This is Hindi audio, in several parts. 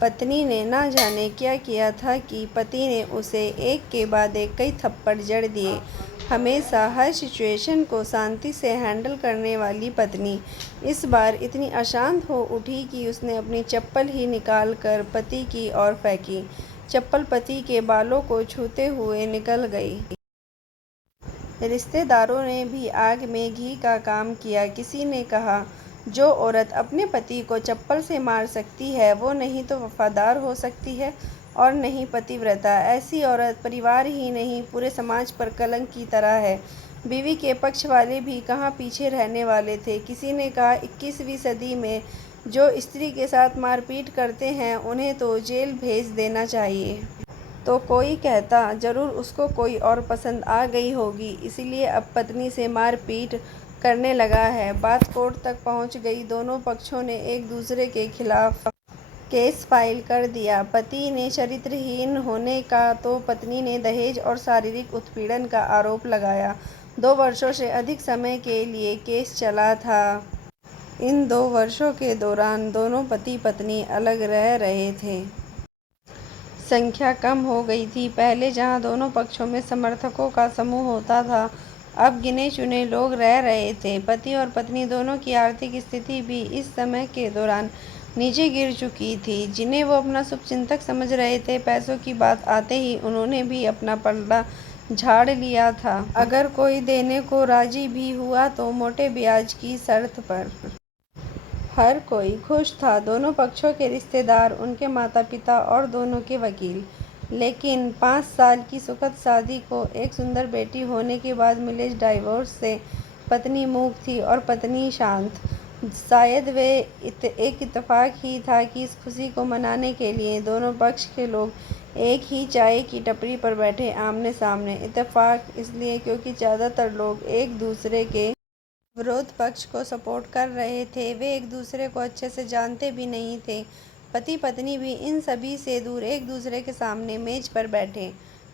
पत्नी ने ना जाने क्या किया था कि पति ने उसे एक के बाद एक कई थप्पड़ जड़ दिए। हमेशा हर सिचुएशन को शांति से हैंडल करने वाली पत्नी इस बार इतनी अशांत हो उठी कि उसने अपनी चप्पल ही निकाल कर पति की ओर फेंकी। चप्पल पति के बालों को छूते हुए निकल गई। रिश्तेदारों ने भी आग में घी का काम किया। किसी ने कहा, जो औरत अपने पति को चप्पल से मार सकती है वो नहीं तो वफादार हो सकती है और नहीं पतिव्रता। ऐसी औरत परिवार ही नहीं पूरे समाज पर कलंक की तरह है। बीवी के पक्ष वाले भी कहाँ पीछे रहने वाले थे। किसी ने कहा, 21वीं सदी में जो स्त्री के साथ मारपीट करते हैं उन्हें तो जेल भेज देना चाहिए। तो कोई कहता, जरूर उसको कोई और पसंद आ गई होगी इसीलिए अब पत्नी से मारपीट करने लगा है। बात कोर्ट तक पहुंच गई। दोनों पक्षों ने एक दूसरे के खिलाफ केस फाइल कर दिया। पति ने चरित्रहीन होने का तो पत्नी ने दहेज और शारीरिक उत्पीड़न का आरोप लगाया। 2 वर्षों से अधिक समय के लिए केस चला था। इन 2 वर्षों के दौरान दोनों पति पत्नी अलग रह रहे थे। संख्या कम हो गई थी। पहले जहां दोनों पक्षों में समर्थकों का समूह होता था, अब गिने चुने लोग रह रहे थे। पति और पत्नी दोनों की आर्थिक स्थिति भी इस समय के दौरान नीचे गिर चुकी थी, जिन्हें वो अपना शुभचिंतक समझ रहे थे। पैसों की बात आते ही उन्होंने भी अपना पलड़ा झाड़ लिया था। अगर कोई देने को राजी भी हुआ तो मोटे ब्याज की शर्त पर। हर कोई खुश था, दोनों पक्षों के रिश्तेदार, उनके माता पिता और दोनों के वकील। लेकिन 5 साल की सुखद शादी को एक सुंदर बेटी होने के बाद मिले डाइवोर्स से पत्नी मूक थी और पत्नी शांत। शायद वे एक इत्तेफाक ही था कि इस खुशी को मनाने के लिए दोनों पक्ष के लोग एक ही चाय की टपरी पर बैठे आमने सामने। इत्तेफाक इसलिए क्योंकि ज़्यादातर लोग एक दूसरे के विरोध पक्ष को सपोर्ट कर रहे थे। वे एक दूसरे को अच्छे से जानते भी नहीं थे। पति पत्नी भी इन सभी से दूर एक दूसरे के सामने मेज पर बैठे।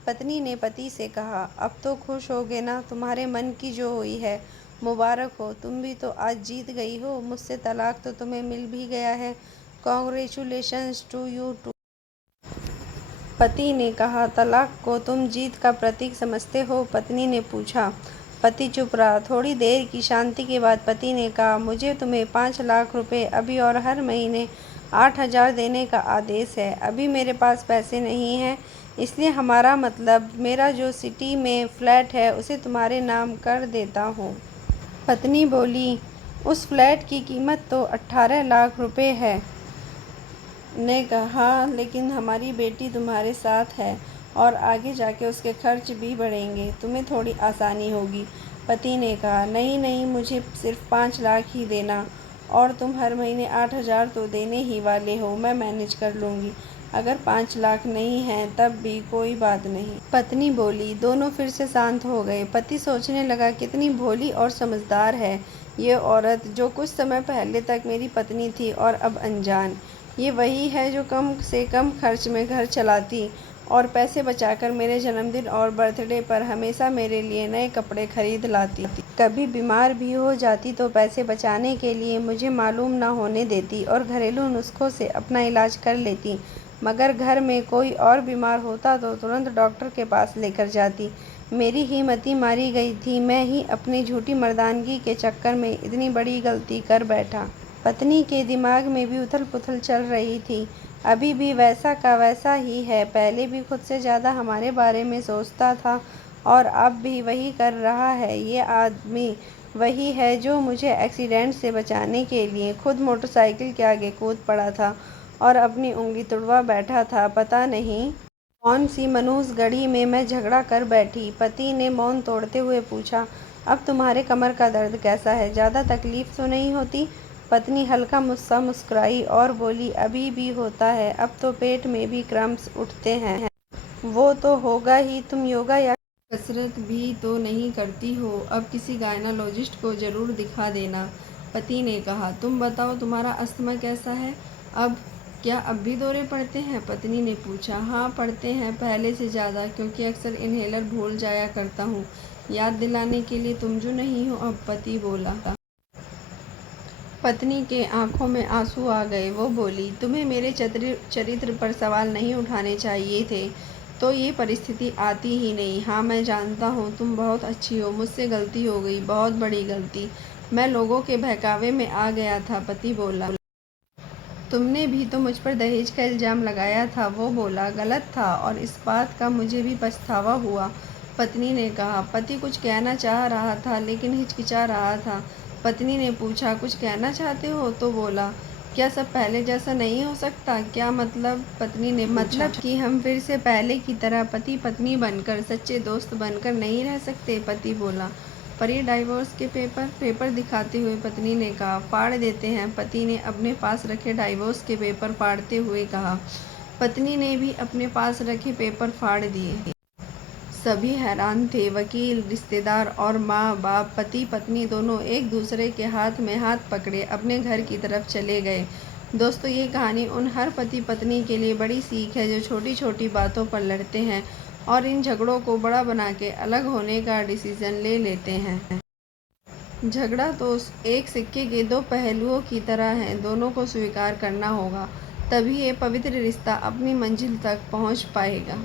पत्नी ने पति से कहा, अब तो खुश होगे ना, तुम्हारे मन की जो हुई है मुबारक हो, तुम भी तो आज जीत गई हो। मुझसे तलाक तो तुम्हें मिल भी गया है। Congratulations to you too. पति ने कहा, तलाक को तुम जीत का प्रतीक समझते हो? पत्नी ने पूछा। पति चुप रहा। थोड़ी देर की शांति के बाद पति ने कहा, मुझे तुम्हें 5 लाख रुपए अभी और हर महीने 8,000 देने का आदेश है। अभी मेरे पास पैसे नहीं हैं, इसलिए हमारा मतलब मेरा जो सिटी में फ्लैट है उसे तुम्हारे नाम कर देता हूँ। पत्नी बोली, उस फ्लैट की कीमत तो 18 लाख रुपए है। ने कहा, लेकिन हमारी बेटी तुम्हारे साथ है और आगे जाके उसके खर्च भी बढ़ेंगे, तुम्हें थोड़ी आसानी होगी। पति ने कहा, नहीं नहीं, मुझे सिर्फ 5 लाख ही देना और तुम हर महीने 8,000 तो देने ही वाले हो, मैं मैनेज कर लूँगी। अगर 5 लाख नहीं हैं तब भी कोई बात नहीं। पत्नी बोली। दोनों फिर से शांत हो गए। पति सोचने लगा, कितनी भोली और समझदार है ये औरत, जो कुछ समय पहले तक मेरी पत्नी थी और अब अनजान। ये वही है जो कम से कम खर्च में घर चलाती और पैसे बचाकर मेरे जन्मदिन और बर्थडे पर हमेशा मेरे लिए नए कपड़े खरीद लाती थी। कभी बीमार भी हो जाती तो पैसे बचाने के लिए मुझे मालूम न होने देती और घरेलू नुस्खों से अपना इलाज कर लेती। मगर घर में कोई और बीमार होता तो तुरंत डॉक्टर के पास लेकर जाती। मेरी ही मति मारी गई थी। मैं ही अपनी झूठी मर्दानगी के चक्कर में इतनी बड़ी गलती कर बैठा। पत्नी के दिमाग में भी उथल पुथल चल रही थी। अभी भी वैसा का वैसा ही है। पहले भी खुद से ज़्यादा हमारे बारे में सोचता था और अब भी वही कर रहा है। ये आदमी वही है जो मुझे एक्सीडेंट से बचाने के लिए खुद मोटरसाइकिल के आगे कूद पड़ा था और अपनी उंगली तुड़वा बैठा था। पता नहीं कौन सी मनहूस घड़ी में मैं झगड़ा कर बैठी। पति ने मौन तोड़ते हुए पूछा, अब तुम्हारे कमर का दर्द कैसा है? ज़्यादा तकलीफ तो नहीं होती? पत्नी हल्का सा मुस्कुराई और बोली, अभी भी होता है, अब तो पेट में भी क्रम्स उठते हैं। वो तो होगा ही। तुम योगा या कसरत भी तो नहीं करती हो, अब किसी गायनोलॉजिस्ट को ज़रूर दिखा देना। पति ने कहा, तुम बताओ, तुम्हारा अस्थमा कैसा है अब? क्या अब भी दौरे पड़ते हैं? पत्नी ने पूछा। हाँ पड़ते हैं, पहले से ज़्यादा, क्योंकि अक्सर इन्हेलर भूल जाया करता हूँ। याद दिलाने के लिए तुम जो नहीं हो अब। पति बोला। पत्नी के आंखों में आंसू आ गए। वो बोली, तुम्हें मेरे चरित्र पर सवाल नहीं उठाने चाहिए थे, तो ये परिस्थिति आती ही नहीं। हाँ, मैं जानता हूँ तुम बहुत अच्छी हो, मुझसे गलती हो गई, बहुत बड़ी गलती। मैं लोगों के बहकावे में आ गया था। पति बोला, तुमने भी तो मुझ पर दहेज का इल्ज़ाम लगाया था। वो बोला, गलत था और इस बात का मुझे भी पछतावा हुआ। पत्नी ने कहा। पति कुछ कहना चाह रहा था लेकिन हिचकिचा रहा था। पत्नी ने पूछा, कुछ कहना चाहते हो? तो बोला, क्या सब पहले जैसा नहीं हो सकता? क्या मतलब? पत्नी ने पूछा। मतलब कि हम फिर से पहले की तरह पति पत्नी बनकर, सच्चे दोस्त बनकर नहीं रह सकते? पति बोला, पर ये डाइवोर्स के पेपर दिखाते हुए पत्नी ने कहा, फाड़ देते हैं। पति ने अपने पास रखे डाइवोर्स के पेपर फाड़ते हुए कहा। पत्नी ने भी अपने पास रखे पेपर फाड़ दिए। सभी हैरान थे, वकील, रिश्तेदार और माँ बाप। पति पत्नी दोनों एक दूसरे के हाथ में हाथ पकड़े अपने घर की तरफ चले गए। दोस्तों, ये कहानी उन हर पति पत्नी के लिए बड़ी सीख है जो छोटी छोटी बातों पर लड़ते हैं और इन झगड़ों को बड़ा बना के अलग होने का डिसीजन ले लेते हैं। झगड़ा तो एक सिक्के के दो पहलुओं की तरह है, दोनों को स्वीकार करना होगा, तभी ये पवित्र रिश्ता अपनी मंजिल तक पहुंच पाएगा।